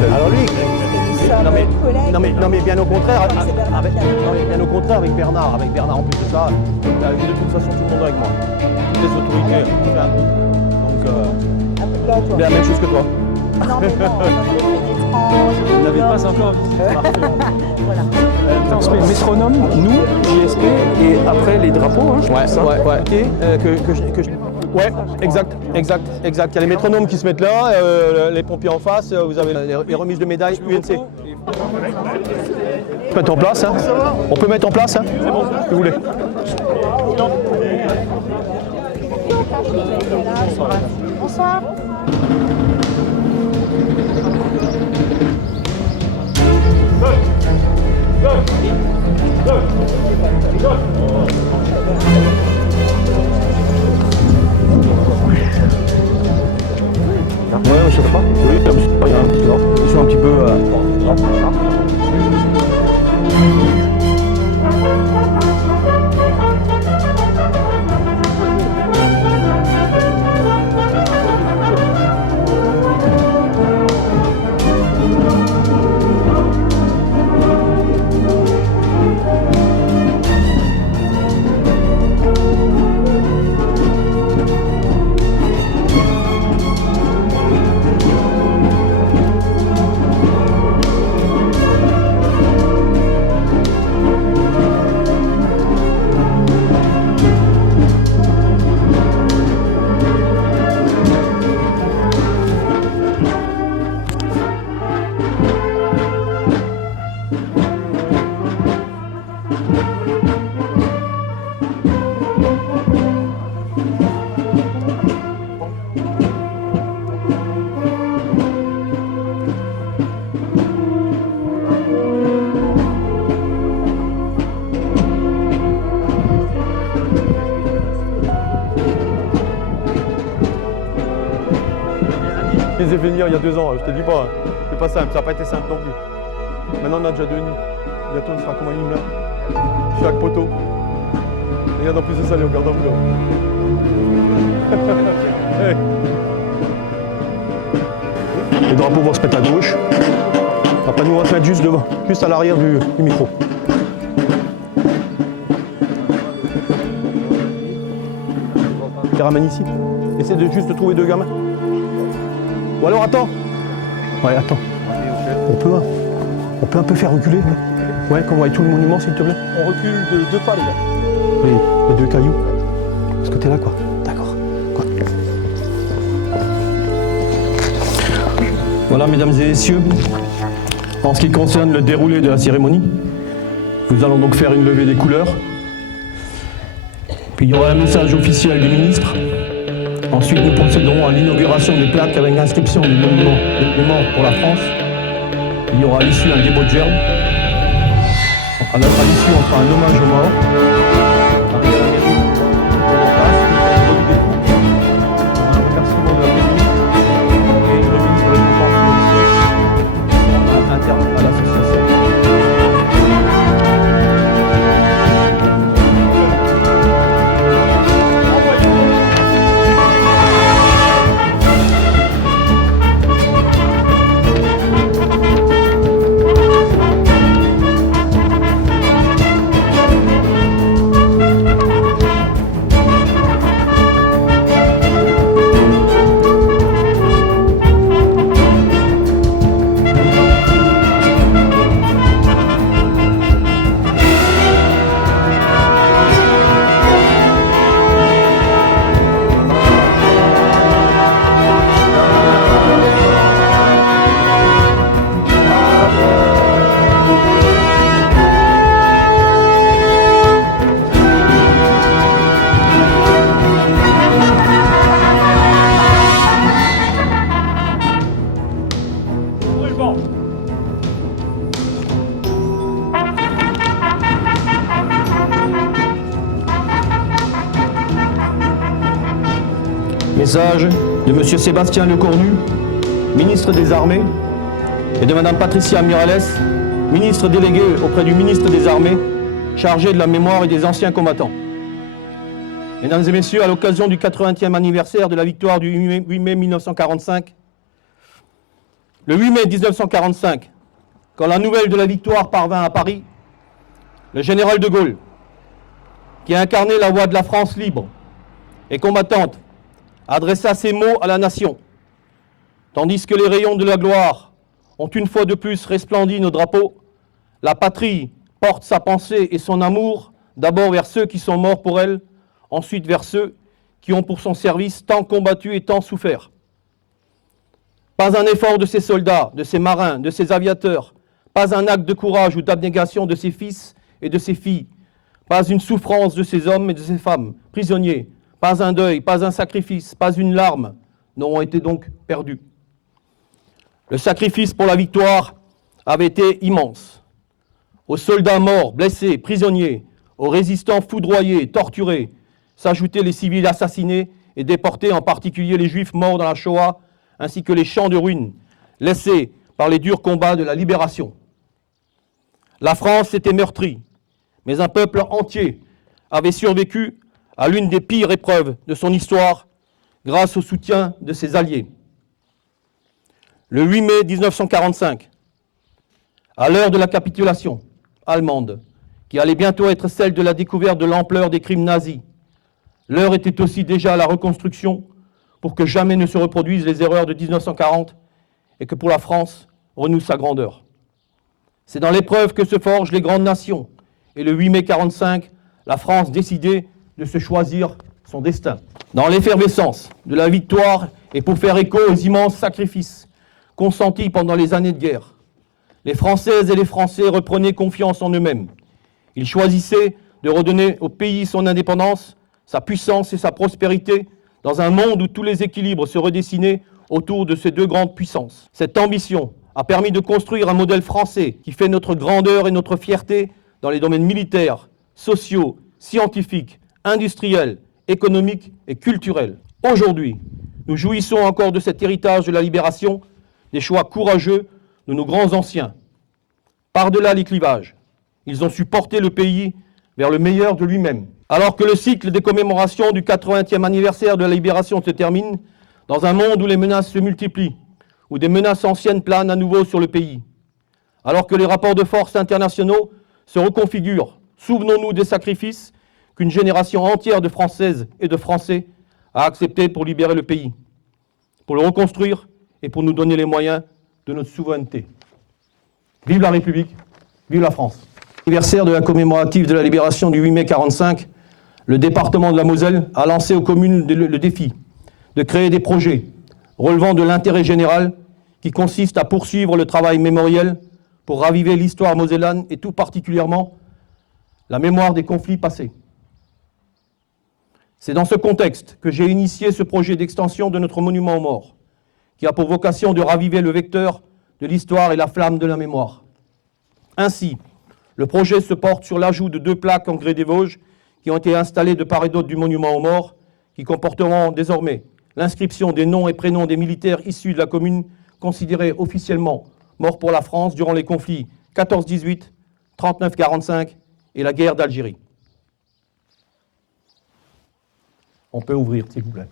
Alors lui, Non mais, non mais bien au contraire, avec, bien au contraire avec Bernard en plus de ça, de toute façon tout le monde est avec moi. Toutes les autorités, on fait un groupe. Donc il a la même chose que toi. Non mais non, Vous n'avez pas encore visité. voilà. On se met métronome, nous, JSP, et après les drapeaux, hein, Ouais, ça. ouais. Ouais, exact. Il y a les métronomes qui se mettent là, les pompiers en face, vous avez les remises de médailles UNC. On peut mettre en place, hein. On peut mettre en place, hein. C'est bon, ce que vous voulez. Bonsoir. Ouais, je sais pas. Oui, il y a un petit peu. Ils sont un petit peu. Je les ai fait venir il y a 2 ans, je te dis pas, c'est pas simple, ça n'a pas été simple non plus. Maintenant on a déjà 2 nids, bientôt on sera comme un hymne là, chaque poteau. Regarde en plus de ça, les regarde en vous là. Hey. Les drapeaux vont se mettre à gauche. Après nous on va se mettre juste devant, juste à l'arrière du micro. Les ramène ici. Essaie de juste trouver 2 gamins. Ou alors attends. Ouais, attends. On peut un peu faire reculer. Ouais, qu'on voit tout le monument s'il te plaît. On recule de 2 pas, les gars. Les 2 cailloux. De ce côté-là, quoi. D'accord. Quoi. Voilà, mesdames et messieurs, en ce qui concerne le déroulé de la cérémonie, nous allons donc faire une levée des couleurs. Puis il y aura un message officiel du ministre. Ensuite, nous procéderons à l'inauguration des plaques avec l'inscription du monument des morts pour la France. Il y aura à l'issue un dépôt de gerbe. À l'issue, on fera un hommage aux morts. Interne à l'association. Message de M. Sébastien Lecornu, ministre des Armées, et de Mme Patricia Miralles, ministre déléguée auprès du ministre des Armées, chargée de la mémoire et des anciens combattants. Mesdames et messieurs, à l'occasion du 80e anniversaire de la victoire du 8 mai 1945, Le 8 mai 1945, quand la nouvelle de la victoire parvint à Paris, le général de Gaulle, qui a incarné la voix de la France libre et combattante, adressa ces mots à la nation. Tandis que les rayons de la gloire ont une fois de plus resplendi nos drapeaux, la patrie porte sa pensée et son amour d'abord vers ceux qui sont morts pour elle, ensuite vers ceux qui ont pour son service tant combattu et tant souffert. Pas un effort de ces soldats, de ces marins, de ces aviateurs, pas un acte de courage ou d'abnégation de ces fils et de ces filles, pas une souffrance de ces hommes et de ces femmes, prisonniers, pas un deuil, pas un sacrifice, pas une larme n'auront été donc perdus. Le sacrifice pour la victoire avait été immense. Aux soldats morts, blessés, prisonniers, aux résistants foudroyés, torturés, s'ajoutaient les civils assassinés et déportés, en particulier les Juifs morts dans la Shoah, ainsi que les champs de ruines laissés par les durs combats de la libération. La France était meurtrie, mais un peuple entier avait survécu à l'une des pires épreuves de son histoire grâce au soutien de ses alliés. Le 8 mai 1945, à l'heure de la capitulation allemande, qui allait bientôt être celle de la découverte de l'ampleur des crimes nazis, l'heure était aussi déjà à la reconstruction pour que jamais ne se reproduisent les erreurs de 1940 et que pour la France renoue sa grandeur. C'est dans l'épreuve que se forgent les grandes nations. Et le 8 mai 1945, la France décidait de se choisir son destin. Dans l'effervescence de la victoire et pour faire écho aux immenses sacrifices consentis pendant les années de guerre, les Françaises et les Français reprenaient confiance en eux-mêmes. Ils choisissaient de redonner au pays son indépendance, sa puissance et sa prospérité dans un monde où tous les équilibres se redessinaient autour de ces deux grandes puissances. Cette ambition a permis de construire un modèle français qui fait notre grandeur et notre fierté dans les domaines militaires, sociaux, scientifiques, industriels, économiques et culturels. Aujourd'hui, nous jouissons encore de cet héritage de la libération, des choix courageux de nos grands anciens. Par-delà les clivages, ils ont su porter le pays vers le meilleur de lui-même. Alors que le cycle des commémorations du 80e anniversaire de la libération se termine, dans un monde où les menaces se multiplient, où des menaces anciennes planent à nouveau sur le pays, alors que les rapports de force internationaux se reconfigurent, souvenons-nous des sacrifices qu'une génération entière de Françaises et de Français a acceptés pour libérer le pays, pour le reconstruire et pour nous donner les moyens de notre souveraineté. Vive la République, vive la France. L'anniversaire de la commémorative de la libération du 8 mai 1945, le département de la Moselle a lancé aux communes le défi de créer des projets relevant de l'intérêt général qui consiste à poursuivre le travail mémoriel pour raviver l'histoire mosellane et tout particulièrement la mémoire des conflits passés. C'est dans ce contexte que j'ai initié ce projet d'extension de notre monument aux morts, qui a pour vocation de raviver le vecteur de l'histoire et la flamme de la mémoire. Ainsi, le projet se porte sur l'ajout de 2 plaques en grès des Vosges qui ont été installées de part et d'autre du monument aux morts, qui comporteront désormais l'inscription des noms et prénoms des militaires issus de la commune considérés officiellement morts pour la France durant les conflits 14-18, 39-45 et la guerre d'Algérie. On peut ouvrir, s'il vous plaît.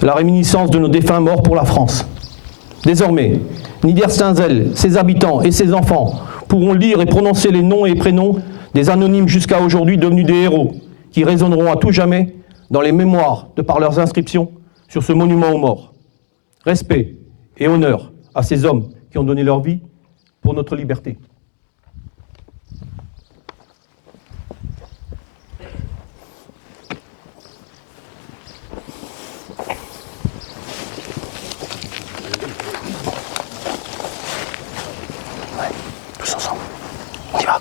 La réminiscence de nos défunts morts pour la France. Désormais, Niederstinzel, ses habitants et ses enfants pourront lire et prononcer les noms et prénoms des anonymes jusqu'à aujourd'hui devenus des héros, qui résonneront à tout jamais dans les mémoires de par leurs inscriptions sur ce monument aux morts. Respect et honneur à ces hommes qui ont donné leur vie pour notre liberté. Tous ensemble, on y va.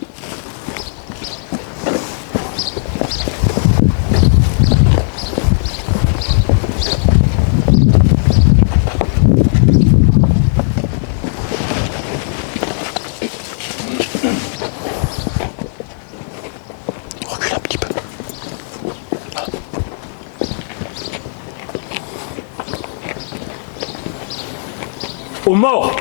Recule un petit peu. Voilà. Aux morts!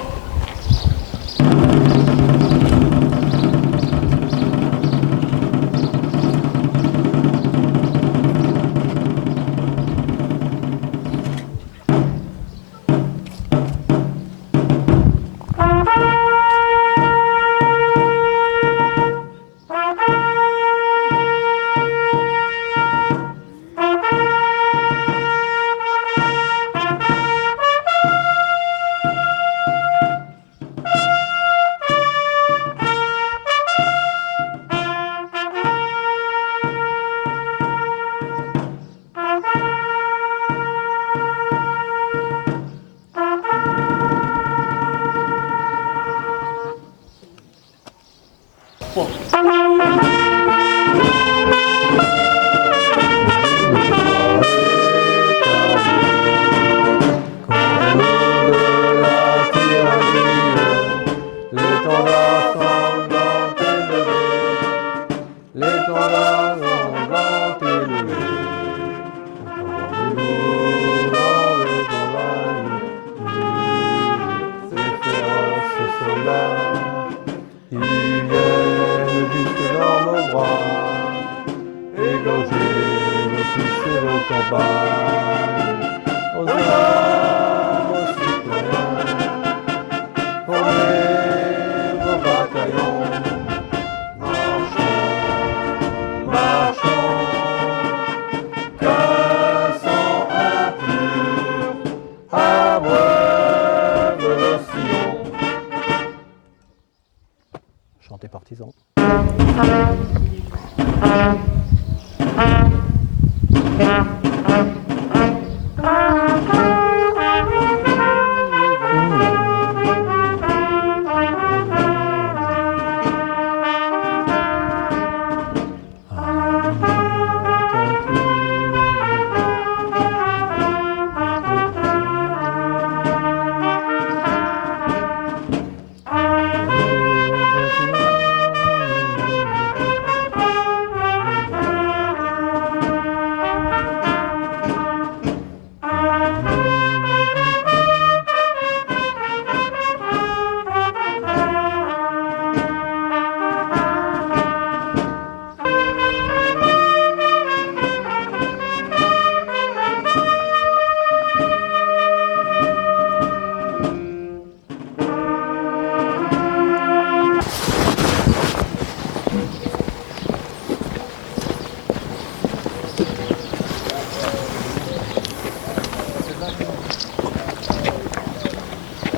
Chanter partisan.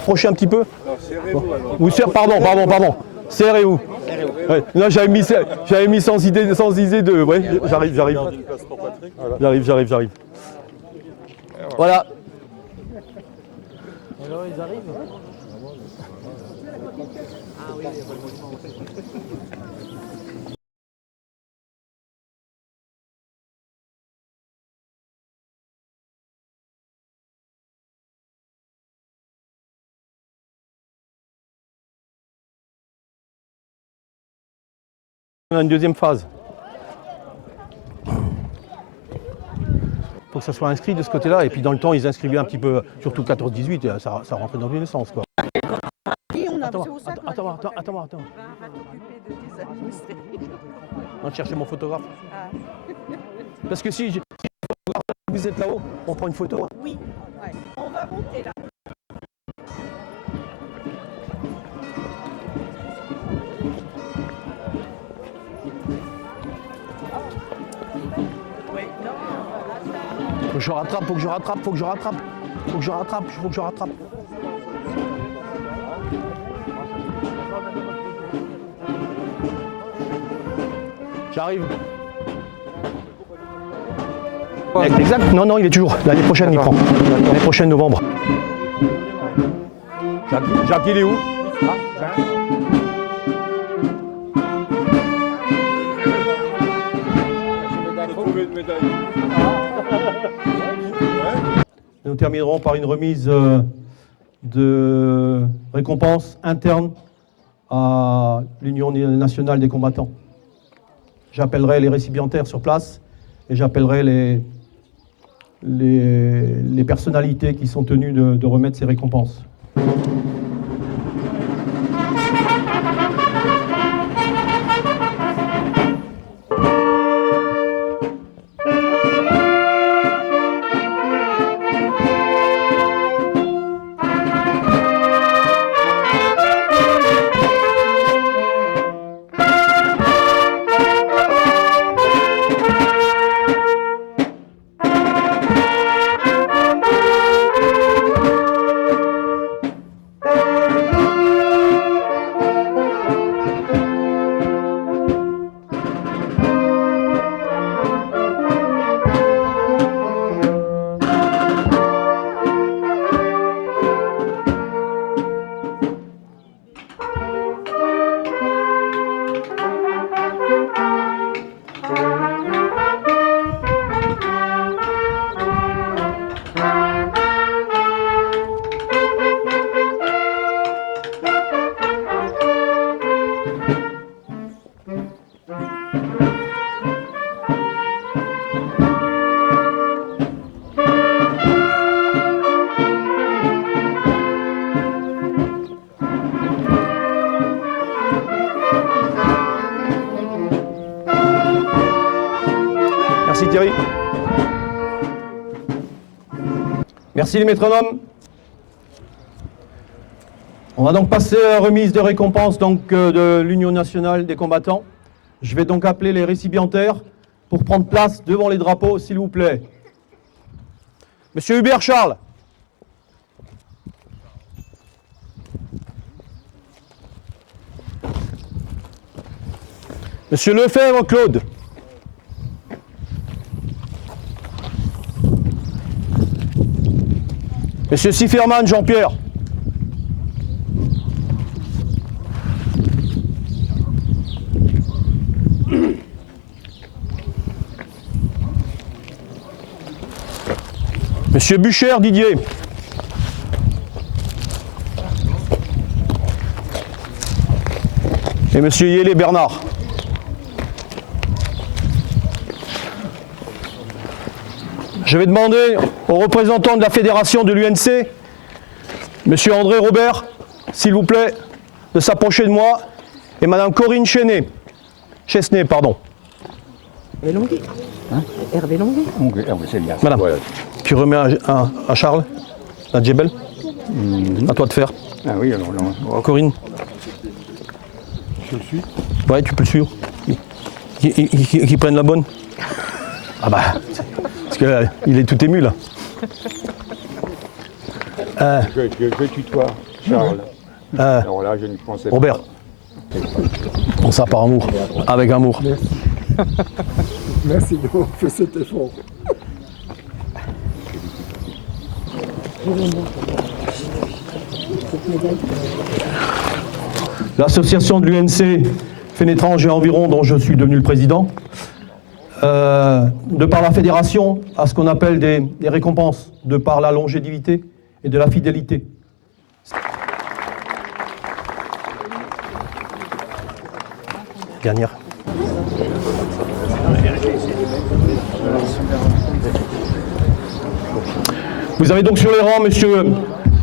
Approchez un petit peu. Ou pardon. Serrez-vous. Ouais. Non, j'avais mis sans idée de. Ouais, j'arrive. J'arrive. Voilà. Alors ils arrivent. On a une deuxième phase. Il faut que ça soit inscrit de ce côté-là. Et puis dans le temps, ils inscrivaient un petit peu, surtout 14-18, ça rentrait dans tous les sens, quoi. Attends. On va t'occuper de tes administrés. On va chercher mon photographe. Parce que si vous êtes là-haut, on prend une photo. Oui, ouais. On va monter là. Faut que je rattrape. J'arrive. Exact. Non, il est toujours. L'année prochaine, il prend. L'année prochaine, novembre. Jacques, il est où? Nous terminerons par une remise de récompense interne à l'Union nationale des combattants. J'appellerai les récipiendaires sur place et j'appellerai les personnalités qui sont tenues de remettre ces récompenses. Thierry. Merci les métronomes. On va donc passer à la remise de récompense de l'Union nationale des combattants. Je vais donc appeler les récipiendaires pour prendre place devant les drapeaux, s'il vous plaît. Monsieur Hubert Charles. Monsieur Lefebvre Claude. Monsieur Sifferman Jean-Pierre. Monsieur Bucher Didier. Et Monsieur Yélé Bernard. Je vais demander aux représentants de la fédération de l'UNC, Monsieur André Robert, s'il vous plaît, de s'approcher de moi, et Madame Corinne Chesnay, pardon. Hervé Longuet. Hein? Hervé Longuet. Hervé, c'est bien. Madame, Ouais. tu remets à Charles, à Djebel, à toi de faire. Ah oui, alors là. Corinne. Je le suis. Ouais, tu peux le suivre. Qui prenne la bonne. Ah bah, parce qu'il est tout ému là. Je tutoie, Charles. Alors là, je ne pensais Robert. On ça par amour, avec amour. Merci d'avoir fait cet effort. L'association de l'UNC Fénétrange et Environ, dont je suis devenu le président, de par la fédération, a ce qu'on appelle des récompenses, de par la longévité et de la fidélité. Dernière. Vous avez donc sur les rangs Monsieur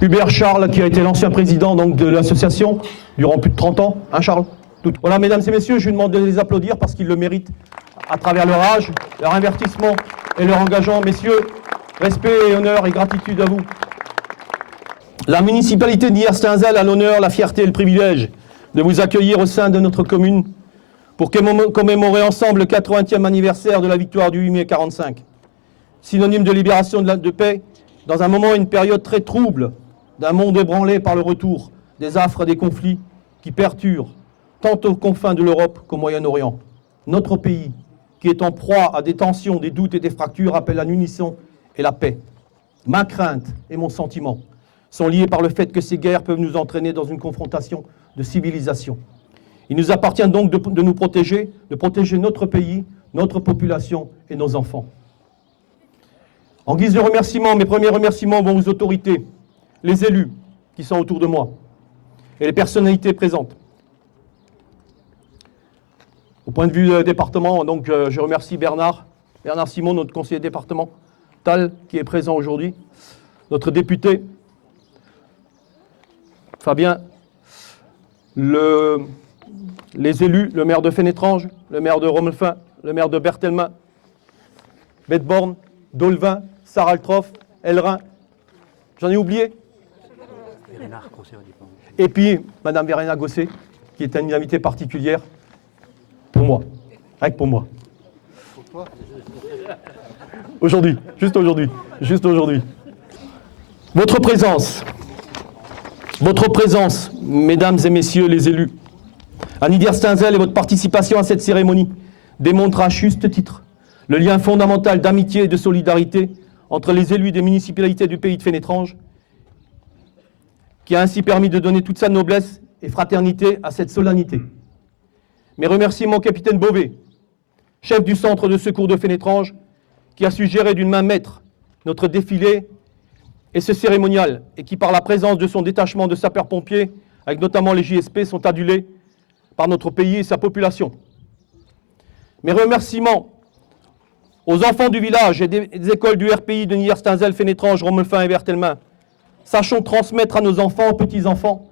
Hubert Charles, qui a été l'ancien président donc, de l'association durant plus de 30 ans. Hein Charles? Voilà, mesdames et messieurs, je vous demande de les applaudir parce qu'ils le méritent à travers leur âge, leur investissement et leur engagement. Messieurs, respect et honneur et gratitude à vous. La municipalité d'Hyères-Stainzel a l'honneur, la fierté et le privilège de vous accueillir au sein de notre commune pour commémorer ensemble le 80e anniversaire de la victoire du 8 mai 45. Synonyme de libération de paix, dans un moment et une période très trouble d'un monde ébranlé par le retour des affres des conflits qui perturbent tant aux confins de l'Europe qu'au Moyen-Orient. Notre pays, qui est en proie à des tensions, des doutes et des fractures, appelle à l'unisson et la paix. Ma crainte et mon sentiment sont liés par le fait que ces guerres peuvent nous entraîner dans une confrontation de civilisation. Il nous appartient donc de nous protéger, de protéger notre pays, notre population et nos enfants. En guise de remerciement, mes premiers remerciements vont aux autorités, les élus qui sont autour de moi et les personnalités présentes. Au point de vue département, donc, je remercie Bernard Simon, notre conseiller départemental qui est présent aujourd'hui, notre député, Fabien, les élus, le maire de Fénétrange, le maire de Romelfin, le maire de Berthelma, Bedborn, Dolvin, Saraltroff, Elrin. J'en ai oublié? Et puis, Madame Verena Gosset, qui est une invitée particulière pour moi, avec pour moi. Aujourd'hui, juste aujourd'hui, juste aujourd'hui. Votre présence, mesdames et messieurs les élus, à Hyères-Stainzel et votre participation à cette cérémonie démontre à juste titre le lien fondamental d'amitié et de solidarité entre les élus des municipalités du pays de Fénétrange, qui a ainsi permis de donner toute sa noblesse et fraternité à cette solennité. Mes remerciements au capitaine Beauvais, chef du centre de secours de Fénétrange, qui a su gérer d'une main maître notre défilé et ce cérémonial, et qui, par la présence de son détachement de sapeurs-pompiers, avec notamment les JSP, sont adulés par notre pays et sa population. Mes remerciements aux enfants du village et des écoles du RPI de Hyères-Stainzel, Fénétrange, Romelfin et Berthelma. Sachons transmettre à nos enfants, aux petits-enfants,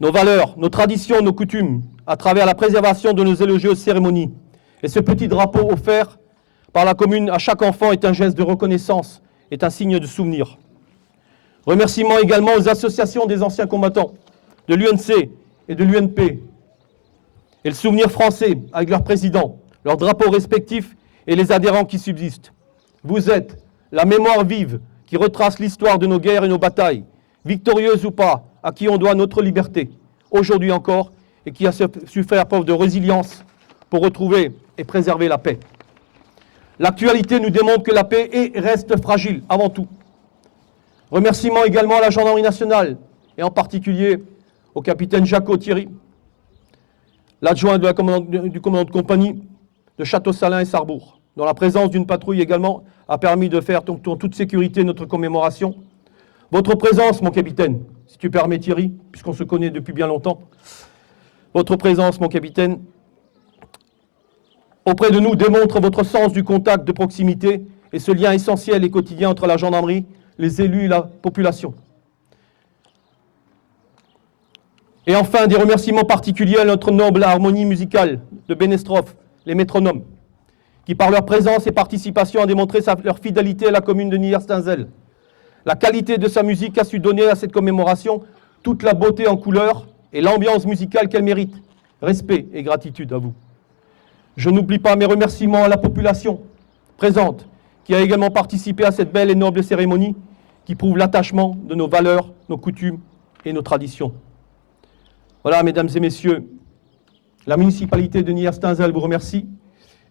nos valeurs, nos traditions, nos coutumes, à travers la préservation de nos élogieuses cérémonies. Et ce petit drapeau offert par la commune à chaque enfant est un geste de reconnaissance, est un signe de souvenir. Remerciements également aux associations des anciens combattants, de l'UNC et de l'UNP, et le Souvenir français avec leurs présidents, leurs drapeaux respectifs et les adhérents qui subsistent. Vous êtes la mémoire vive qui retrace l'histoire de nos guerres et nos batailles, victorieuses ou pas, à qui on doit notre liberté, aujourd'hui encore, et qui a su faire preuve de résilience pour retrouver et préserver la paix. L'actualité nous démontre que la paix est et reste fragile, avant tout. Remerciements également à la Gendarmerie nationale, et en particulier au capitaine Jacques Thierry, l'adjoint du commandant de compagnie de Château-Salins et Sarrebourg, dont la présence d'une patrouille également a permis de faire en toute sécurité notre commémoration. Votre présence, mon capitaine, si tu permets Thierry, puisqu'on se connaît depuis bien longtemps, votre présence, mon capitaine, auprès de nous démontre votre sens du contact de proximité et ce lien essentiel et quotidien entre la gendarmerie, les élus et la population. Et enfin, des remerciements particuliers à notre noble harmonie musicale de Bénestrophe, les métronomes, qui par leur présence et participation ont démontré leur fidélité à la commune de Niers-Tinzel. La qualité de sa musique a su donner à cette commémoration toute la beauté en couleurs et l'ambiance musicale qu'elle mérite. Respect et gratitude à vous. Je n'oublie pas mes remerciements à la population présente, qui a également participé à cette belle et noble cérémonie, qui prouve l'attachement de nos valeurs, nos coutumes et nos traditions. Voilà, mesdames et messieurs, la municipalité de Niers-Tinzel vous remercie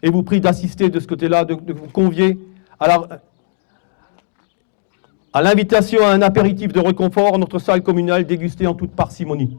et vous prie d'assister de ce côté-là, de vous convier à l'invitation à un apéritif de réconfort à notre salle communale dégustée en toute parcimonie.